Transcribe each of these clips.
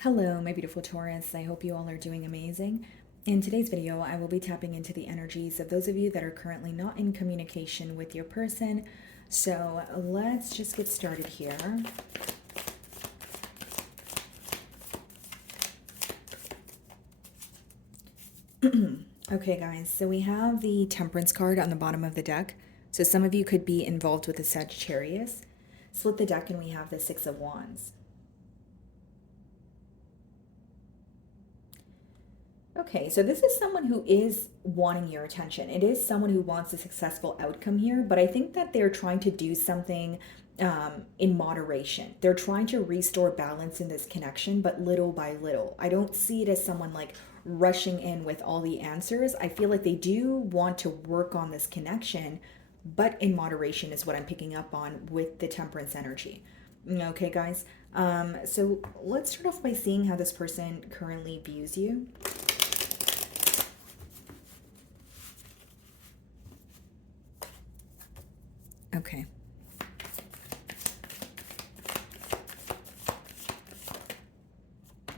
Hello, my beautiful Taurus. I hope you all are doing amazing. In today's video, I will be tapping into the energies of those of you that are currently not in communication with your person. So let's just get started here. Okay, guys, so we have the Temperance card on the bottom of the deck. So some of you could be involved with the Sagittarius. Split the deck and we have the Six of Wands. Okay, so this is someone who is wanting your attention. It is someone who wants a successful outcome here, but I think that they're trying to do something in moderation. They're trying to restore balance in this connection, but little by little. I don't see it as someone like rushing in with all the answers. I feel like they do want to work on this connection, but in moderation is what I'm picking up on with the Temperance energy. Okay, guys. So let's start off by seeing how this person currently views you. Okay.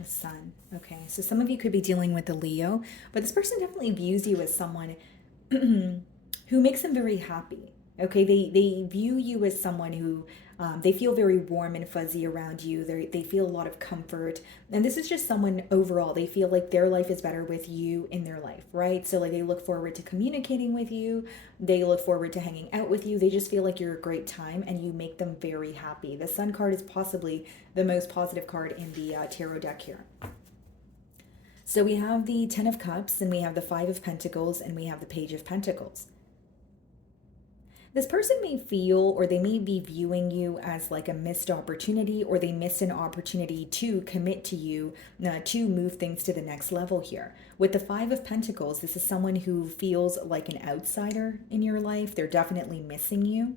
The Sun. Okay. So some of you could be dealing with the Leo, but this person definitely views you as someone who makes them very happy. Okay. They view you as someone who they feel very warm and fuzzy around you. They feel a lot of comfort. And this is just someone overall, they feel like their life is better with you in their life, right? So like they look forward to communicating with you. They look forward to hanging out with you. They just feel like you're a great time and you make them very happy. The Sun card is possibly the most positive card in the tarot deck here. So we have the Ten of Cups and we have the Five of Pentacles and we have the Page of Pentacles. This person may feel or they may be viewing you as like a missed opportunity, or they missed an opportunity to commit to you, to move things to the next level here. With the Five of Pentacles, this is someone who feels like an outsider in your life. They're definitely missing you.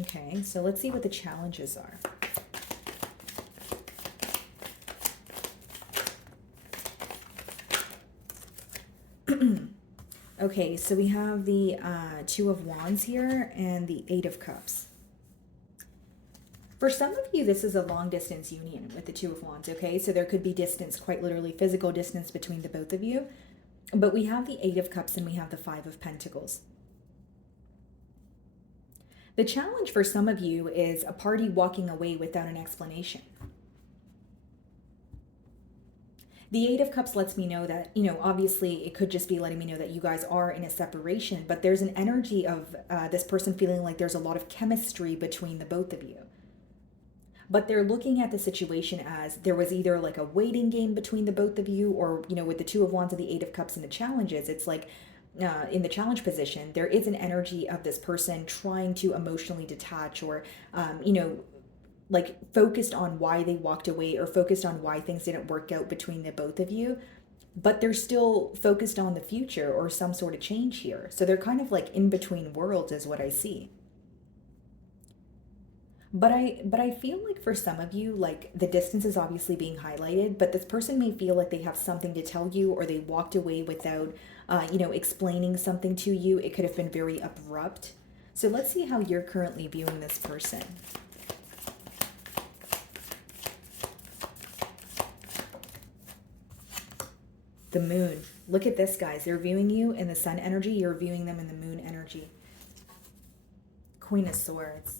Okay, so let's see what the challenges are. Okay, so we have the Two of Wands here and the Eight of Cups. For some of you, this is a long distance union with the Two of Wands, okay? So there could be distance, quite literally physical distance between the both of you. But we have the Eight of Cups and we have the Five of Pentacles. The challenge for some of you is a party walking away without an explanation. The Eight of Cups lets me know that, obviously it could just be letting me know that you guys are in a separation, but there's an energy of this person feeling like there's a lot of chemistry between the both of you. But they're looking at the situation as there was either like a waiting game between the both of you, or, with the Two of Wands and the Eight of Cups and the challenges, it's like in the challenge position, there is an energy of this person trying to emotionally detach, or, like focused on why they walked away, or focused on why things didn't work out between the both of you, but they're still focused on the future or some sort of change here. So they're kind of like in between worlds is what I see. But I feel like for some of you, like the distance is obviously being highlighted, but this person may feel like they have something to tell you, or they walked away without explaining something to you. It could have been very abrupt. So let's see how you're currently viewing this person. The Moon. Look at this, guys. They're viewing you in the Sun energy. You're viewing them in the Moon energy. Queen of Swords.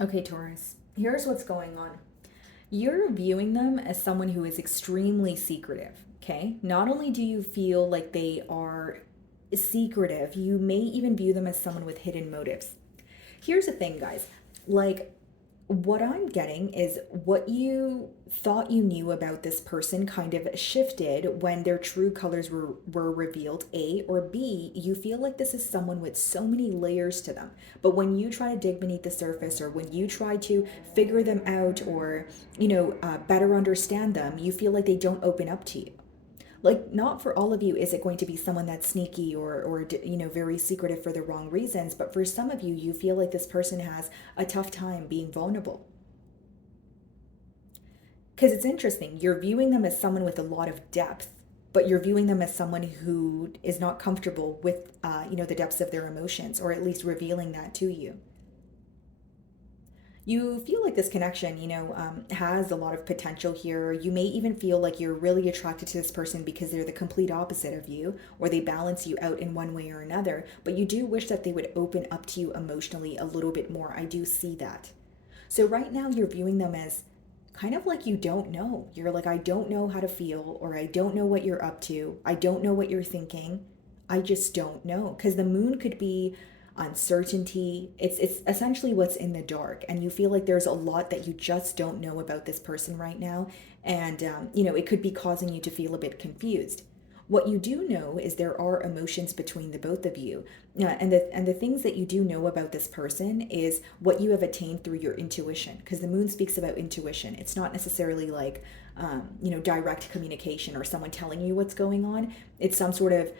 Okay, Taurus. Here's what's going on. You're viewing them as someone who is extremely secretive, okay? Not only do you feel like they are secretive, you may even view them as someone with hidden motives. Here's the thing, guys. Like, what I'm getting is what you thought you knew about this person kind of shifted when their true colors were revealed, A, or B, you feel like this is someone with so many layers to them. But when you try to dig beneath the surface, or when you try to figure them out, or, better understand them, you feel like they don't open up to you. Like, not for all of you is it going to be someone that's sneaky, or very secretive for the wrong reasons, but for some of you, you feel like this person has a tough time being vulnerable. Because it's interesting, you're viewing them as someone with a lot of depth, but you're viewing them as someone who is not comfortable with the depths of their emotions, or at least revealing that to you. You feel like this connection, has a lot of potential here. You may even feel like you're really attracted to this person because they're the complete opposite of you, or they balance you out in one way or another. But you do wish that they would open up to you emotionally a little bit more. I do see that. So right now you're viewing them as kind of like you don't know. You're like, I don't know how to feel, or I don't know what you're up to. I don't know what you're thinking. I just don't know. Because the moon could be uncertainty. It's essentially what's in the dark, and you feel like there's a lot that you just don't know about this person right now, and it could be causing you to feel a bit confused. What you do know is there are emotions between the both of you, and the things that you do know about this person is what you have attained through your intuition. Because the moon speaks about intuition. It's not necessarily like direct communication or someone telling you what's going on. It's some sort of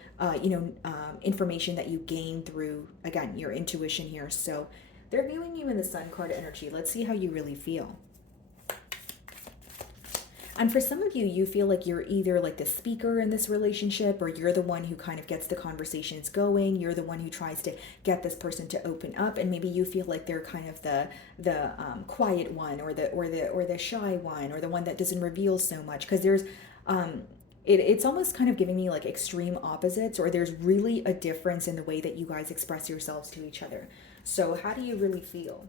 information that you gain through, again, your intuition here. So they're viewing you in the Sun card energy. Let's see how you really feel. And for some of you, you feel like you're either like the speaker in this relationship, or you're the one who kind of gets the conversations going. You're the one who tries to get this person to open up, and maybe you feel like they're kind of the quiet one, or the shy one, or the one that doesn't reveal so much. Because there's it's almost kind of giving me like extreme opposites, or there's really a difference in the way that you guys express yourselves to each other. So how do you really feel?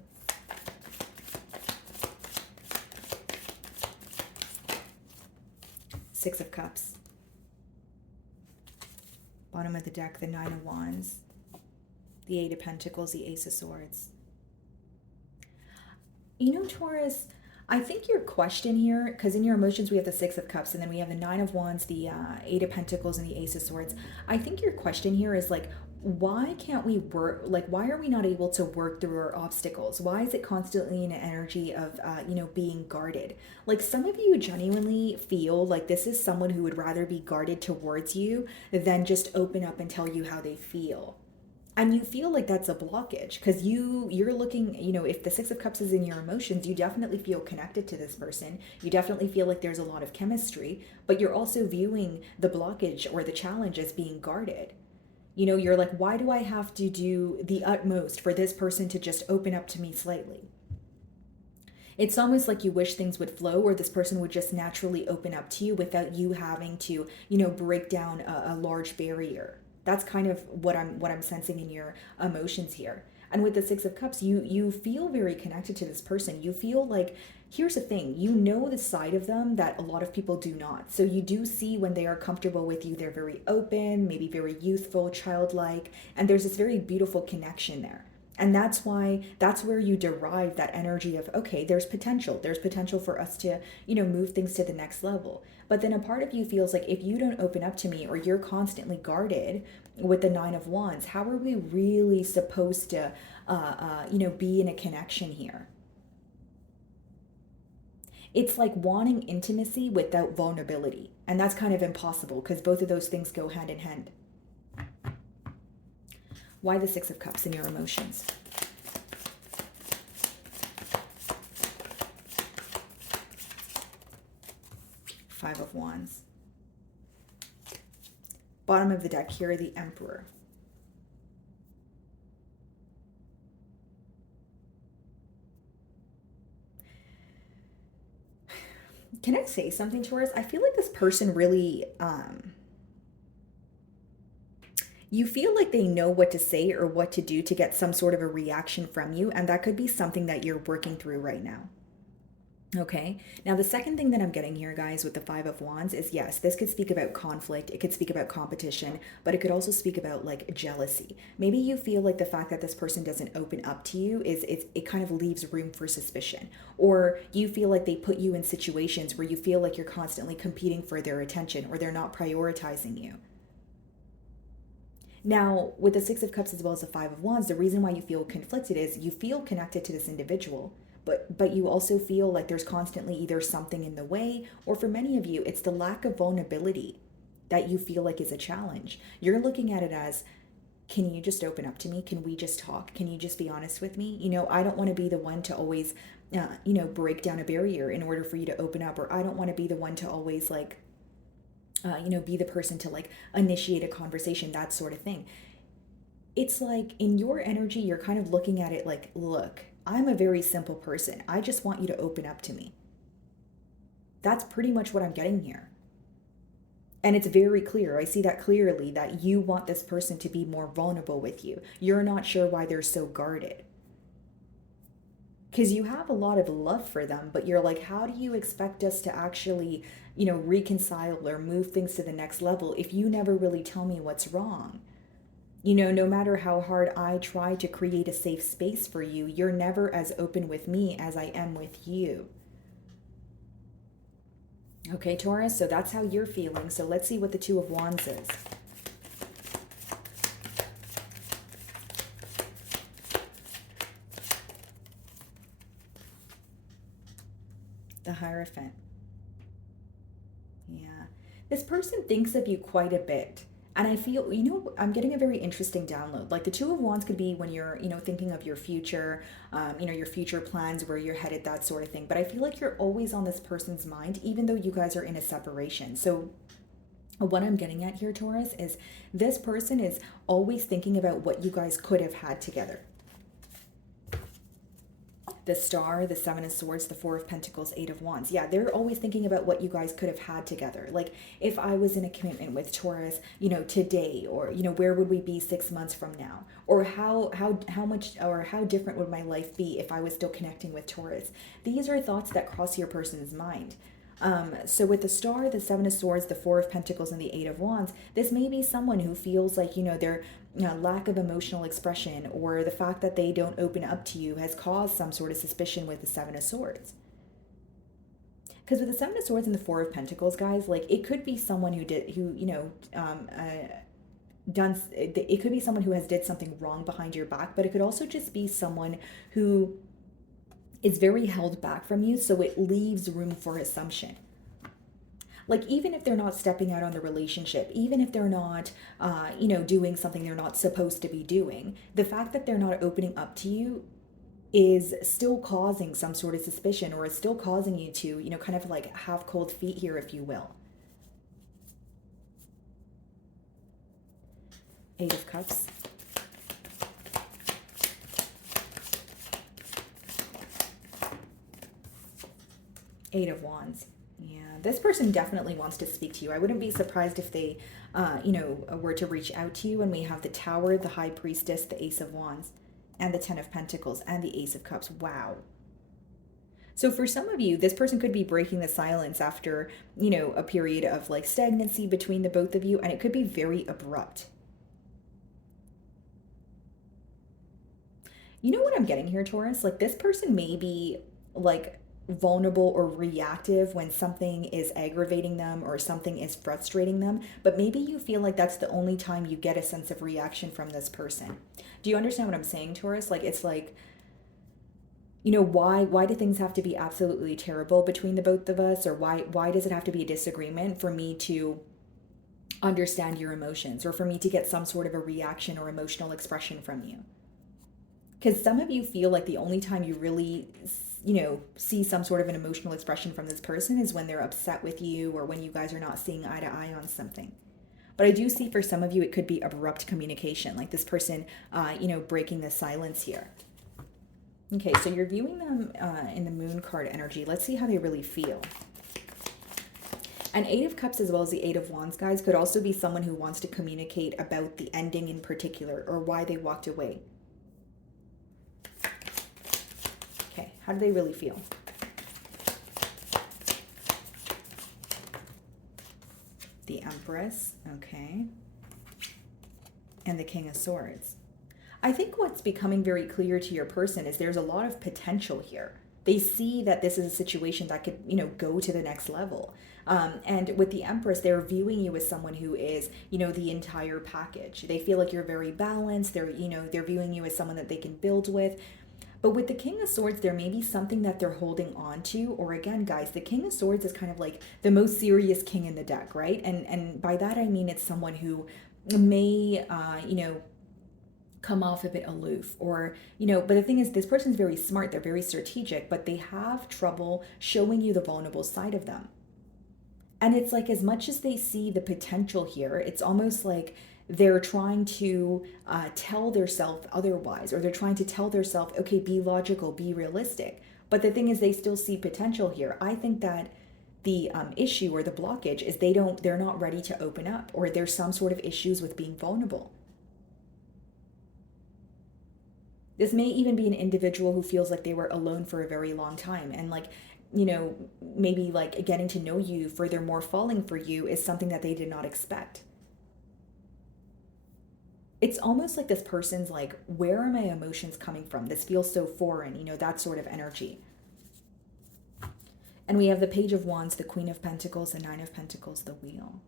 Six of Cups. Bottom of the deck, the Nine of Wands. The Eight of Pentacles, the Ace of Swords. Taurus, I think your question here, because in your emotions we have the Six of Cups, and then we have the Nine of Wands, the Eight of Pentacles, and the Ace of Swords. I think your question here is like, why can't we work, like why are we not able to work through our obstacles? Why is it constantly in an energy of being guarded? Like some of you genuinely feel like this is someone who would rather be guarded towards you than just open up and tell you how they feel. And you feel like that's a blockage because you're looking, if the Six of Cups is in your emotions, you definitely feel connected to this person. You definitely feel like there's a lot of chemistry, but you're also viewing the blockage or the challenge as being guarded. You're like, why do I have to do the utmost for this person to just open up to me slightly? It's almost like you wish things would flow, or this person would just naturally open up to you without you having to, break down a large barrier. That's kind of what I'm sensing in your emotions here. And with the Six of Cups, you feel very connected to this person. You feel like, here's the thing, you know the side of them that a lot of people do not. So you do see when they are comfortable with you, they're very open, maybe very youthful, childlike, and there's this very beautiful connection there. And that's where you derive that energy of, okay, there's potential. There's potential for us to, move things to the next level. But then a part of you feels like if you don't open up to me, or you're constantly guarded with the Nine of Wands, how are we really supposed to, be in a connection here? It's like wanting intimacy without vulnerability. And that's kind of impossible because both of those things go hand in hand. Why the Six of Cups in your emotions? Five of Wands. Bottom of the deck here, the Emperor. Can I say something, Taurus? I feel like this person really, you feel like they know what to say or what to do to get some sort of a reaction from you, and that could be something that you're working through right now. Okay, now the second thing that I'm getting here, guys, with the Five of Wands is, yes, this could speak about conflict, it could speak about competition, but it could also speak about like jealousy. Maybe you feel like the fact that this person doesn't open up to you it kind of leaves room for suspicion, or you feel like they put you in situations where you feel like you're constantly competing for their attention, or they're not prioritizing you. Now, with the Six of Cups as well as the Five of Wands, the reason why you feel conflicted is you feel connected to this individual, but you also feel like there's constantly either something in the way, or for many of you, it's the lack of vulnerability that you feel like is a challenge. You're looking at it as, can you just open up to me? Can we just talk? Can you just be honest with me? I don't want to be the one to always, break down a barrier in order for you to open up, or I don't want to be the one to always like, be the person to like initiate a conversation, that sort of thing. It's like in your energy, you're kind of looking at it like, look, I'm a very simple person. I just want you to open up to me. That's pretty much what I'm getting here. And it's very clear. I see that clearly that you want this person to be more vulnerable with you. You're not sure why they're so guarded. Because you have a lot of love for them, but you're like, how do you expect us to actually, reconcile or move things to the next level if you never really tell me what's wrong? No matter how hard I try to create a safe space for you, you're never as open with me as I am with you. Okay, Taurus, so that's how you're feeling. So let's see what the Two of Wands is. The Hierophant. Yeah. This person thinks of you quite a bit. And I feel, I'm getting a very interesting download. Like the Two of Wands could be when you're, thinking of your future, your future plans, where you're headed, that sort of thing. But I feel like you're always on this person's mind, even though you guys are in a separation. So what I'm getting at here, Taurus, is this person is always thinking about what you guys could have had together. The Star, the Seven of Swords, the Four of Pentacles, Eight of Wands. Yeah, they're always thinking about what you guys could have had together. Like, if I was in a commitment with Taurus, today, or, where would we be 6 months from now? Or how much, or how different would my life be if I was still connecting with Taurus? These are thoughts that cross your person's mind. So with the Star, the Seven of Swords, the Four of Pentacles, and the Eight of Wands, this may be someone who feels like, their lack of emotional expression or the fact that they don't open up to you has caused some sort of suspicion with the Seven of Swords. Because with the Seven of Swords and the Four of Pentacles, guys, like it could be someone it could be someone who has did something wrong behind your back, but it could also just be someone who is very held back from you, so it leaves room for assumption. Like, even if they're not stepping out on the relationship, even if they're not, doing something they're not supposed to be doing, the fact that they're not opening up to you is still causing some sort of suspicion, or is still causing you to, kind of like have cold feet here, if you will. Eight of Cups. Eight of Wands. Yeah, this person definitely wants to speak to you. I wouldn't be surprised if they, were to reach out to you. And we have the Tower, the High Priestess, the Ace of Wands, and the Ten of Pentacles, and the Ace of Cups. Wow. So for some of you, this person could be breaking the silence after, a period of like stagnancy between the both of you, and it could be very abrupt. You know what I'm getting here, Taurus? Like, this person may be like vulnerable or reactive when something is aggravating them or something is frustrating them, but maybe you feel like that's the only time you get a sense of reaction from this person. Do you understand what I'm saying, Taurus? Like, it's like, why do things have to be absolutely terrible between the both of us? Or why does it have to be a disagreement for me to understand your emotions, or for me to get some sort of a reaction or emotional expression from you? Because some of you feel like the only time you really see some sort of an emotional expression from this person is when they're upset with you, or when you guys are not seeing eye to eye on something. But I do see for some of you, it could be abrupt communication, like this person, breaking the silence here. Okay, so you're viewing them in the Moon card energy. Let's see how they really feel. An Eight of Cups as well as the Eight of Wands, guys, could also be someone who wants to communicate about the ending in particular, or why they walked away. Okay, how do they really feel? The Empress, okay. And the King of Swords. I think what's becoming very clear to your person is there's a lot of potential here. They see that this is a situation that could, go to the next level. And with the Empress, they're viewing you as someone who is, the entire package. They feel like you're very balanced. They're viewing you as someone that they can build with. But with the King of Swords, there may be something that they're holding on to. Or again, guys, the King of Swords is kind of like the most serious king in the deck, right? And by that, I mean it's someone who may, come off a bit aloof, or, but the thing is, this person's very smart. They're very strategic, but they have trouble showing you the vulnerable side of them. And it's like, as much as they see the potential here, it's almost like they're trying to tell their self otherwise, or they're trying to tell their self, okay, be logical, be realistic. But the thing is, they still see potential here. I think that the issue or the blockage is they're not ready to open up, or there's some sort of issues with being vulnerable. This may even be an individual who feels like they were alone for a very long time, and like, maybe like getting to know you, furthermore falling for you, is something that they did not expect. It's almost like this person's like, where are my emotions coming from? This feels so foreign, that sort of energy. And we have the Page of Wands, the Queen of Pentacles, the Nine of Pentacles, the Wheel.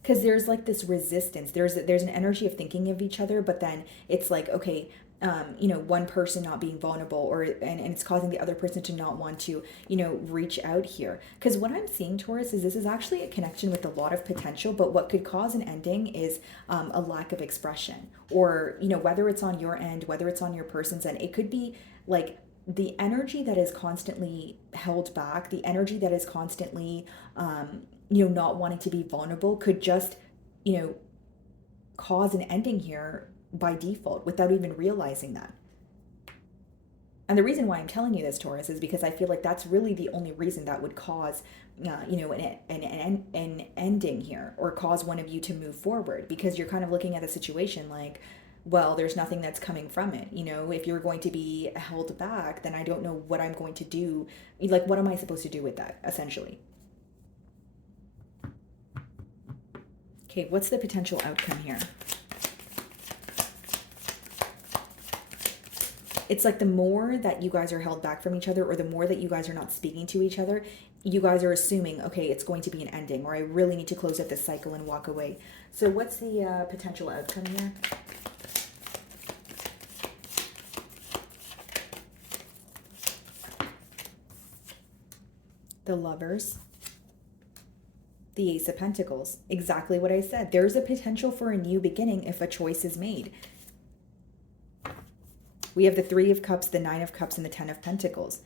Because there's like this resistance. There's an energy of thinking of each other, but then it's like, okay, one person not being vulnerable, and it's causing the other person to not want to, reach out here. Because what I'm seeing, Taurus, is this is actually a connection with a lot of potential, but what could cause an ending is a lack of expression, or, whether it's on your end, whether it's on your person's end, it could be like the energy that is constantly held back, the energy that is constantly, not wanting to be vulnerable, could just, cause an ending here by default without even realizing that. And the reason why I'm telling you this, Taurus, is because I feel like that's really the only reason that would cause, an ending here, or cause one of you to move forward, because you're kind of looking at the situation like, well, there's nothing that's coming from it. If you're going to be held back, then I don't know what I'm going to do. Like, what am I supposed to do with that, essentially? Okay, what's the potential outcome here? It's like the more that you guys are held back from each other, or the more that you guys are not speaking to each other, you guys are assuming, okay, it's going to be an ending, or I really need to close up this cycle and walk away. So what's the potential outcome here? The Lovers, the Ace of Pentacles. Exactly what I said. There's a potential for a new beginning if a choice is made. We have the Three of Cups, the Nine of Cups, and the Ten of Pentacles.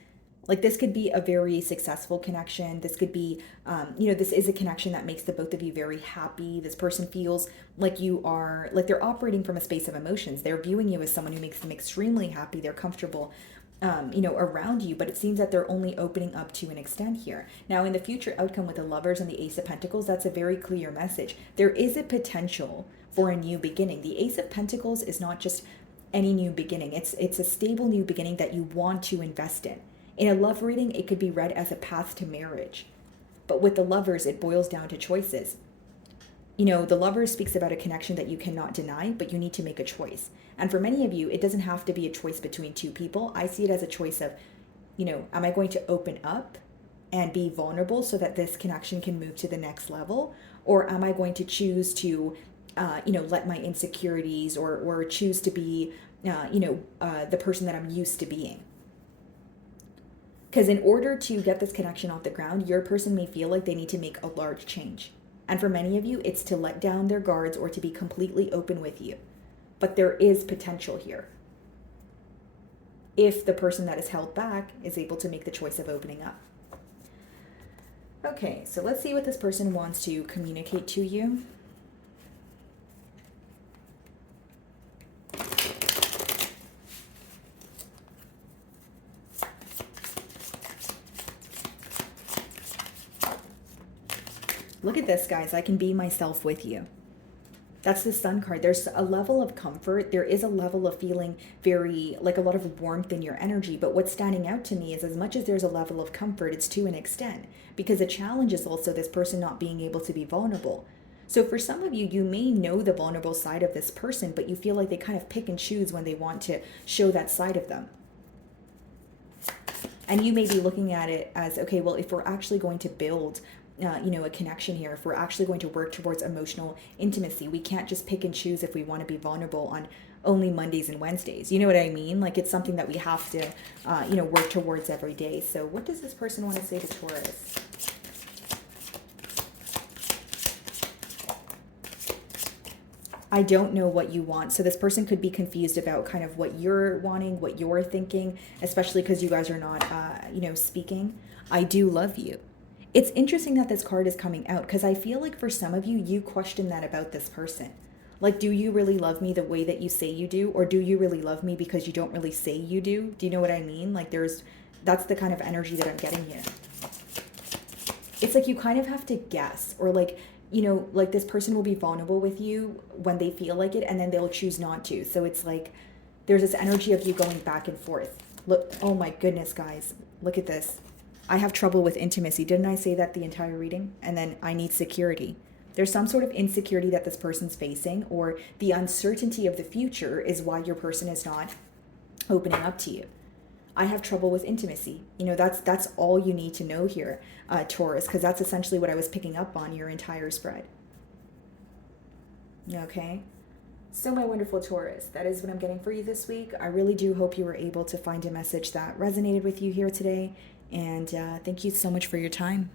Like, this could be a very successful connection. This could be, this is a connection that makes the both of you very happy. This person feels like you are, like they're operating from a space of emotions. They're viewing you as someone who makes them extremely happy. They're comfortable, around you, but it seems that they're only opening up to an extent here. Now, in the future outcome with the Lovers and the Ace of Pentacles, that's a very clear message. There is a potential for a new beginning. The Ace of Pentacles is not just any new beginning. It's a stable new beginning that you want to invest in. In a love reading, it could be read as a path to marriage. But with the Lovers, it boils down to choices. The Lovers speaks about a connection that you cannot deny, but you need to make a choice. And for many of you, it doesn't have to be a choice between two people. I see it as a choice of, am I going to open up and be vulnerable so that this connection can move to the next level? Or am I going to choose to, let my insecurities, or choose to be, the person that I'm used to being? Because in order to get this connection off the ground, your person may feel like they need to make a large change. And for many of you, it's to let down their guards or to be completely open with you. But there is potential here, if the person that is held back is able to make the choice of opening up. Okay, so let's see what this person wants to communicate to you. Look at this, guys. I can be myself with you. That's the Sun card. There's a level of comfort. There is a level of feeling very, like a lot of warmth in your energy. But what's standing out to me is, as much as there's a level of comfort, it's to an extent. Because the challenge is also this person not being able to be vulnerable. So for some of you, you may know the vulnerable side of this person, but you feel like they kind of pick and choose when they want to show that side of them. And you may be looking at it as, okay, well, if we're actually going to build a connection here, if we're actually going to work towards emotional intimacy, we can't just pick and choose if we want to be vulnerable on only Mondays and Wednesdays. You know what I mean? Like, it's something that we have to, work towards every day. So what does this person want to say to Taurus? I don't know what you want. So this person could be confused about kind of what you're wanting, what you're thinking, especially because you guys are not, speaking. I do love you. It's interesting that this card is coming out because I feel like for some of you, you question that about this person. Like, do you really love me the way that you say you do? Or do you really love me because you don't really say you do? Do you know what I mean? Like, that's the kind of energy that I'm getting here. It's like you kind of have to guess, or like, like this person will be vulnerable with you when they feel like it, and then they'll choose not to. So it's like there's this energy of you going back and forth. Look, oh my goodness, guys, look at this. I have trouble with intimacy. Didn't I say that the entire reading? And then I need security. There's some sort of insecurity that this person's facing, or the uncertainty of the future is why your person is not opening up to you. I have trouble with intimacy. That's all you need to know here, Taurus, because that's essentially what I was picking up on your entire spread. Okay? So, my wonderful Taurus, that is what I'm getting for you this week. I really do hope you were able to find a message that resonated with you here today. And thank you so much for your time.